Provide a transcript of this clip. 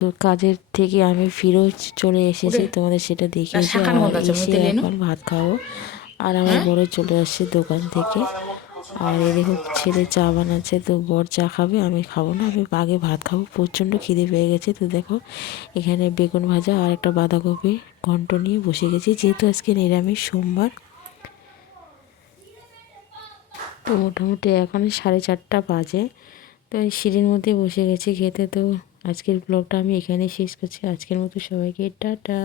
তো কাজের থেকে আমি ফিরেও চলে এসেছি, তোমাদের সেটা দেখিয়েছি। আর এসে এখন ভাত খাবো। আর আমার বড় চলে আসছে দোকান থেকে। আর এই দেখো ছেলে চা বানাচ্ছে, তো বর চা খাবে, আমি খাবো না, আমি আগে ভাত খাবো। প্রচণ্ড খিদে পেয়ে গেছে। তো দেখো এখানে বেগুন ভাজা আর একটা বাঁধাকপি ঘন্ট নিয়ে বসে গেছি, যেহেতু আজকে নিরামিষ সোমবার। তো মোটামুটি এখন 4:30 বাজে। তো এই সিঁড়ির মধ্যে বসে গেছি খেতে। তো আজকের ব্লগটা আমি এখানেই শেষ করছি। আজকের মতো সবাইকে টাটা।